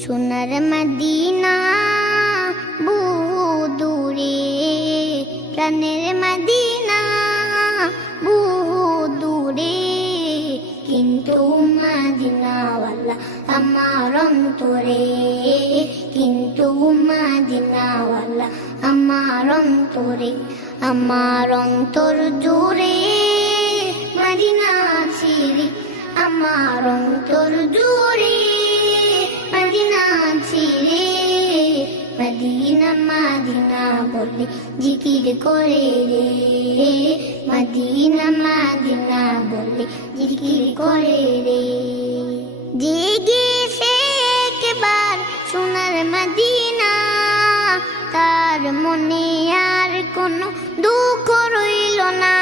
সোনার মদিনা বহু দূরে, প্রাণের মদিনা বহু দূরে, কিন্তু মদিনাওয়ালা আমার অন্তরে, কিন্তু মদিনাওয়ালা আমার অন্তরে। আমার অন্তর জুড়ে মদিনা ছিরি, আমার অন্তর জুড়ে মদিনা ছিরি। মদিনা মদিনা বলে জিকির করে রে, মদিনা মদিনা বলে জিকির করে রে। জেগে সে একবার সোনার মদিনা, তার মনে আর কোনো দুঃখ রইল না।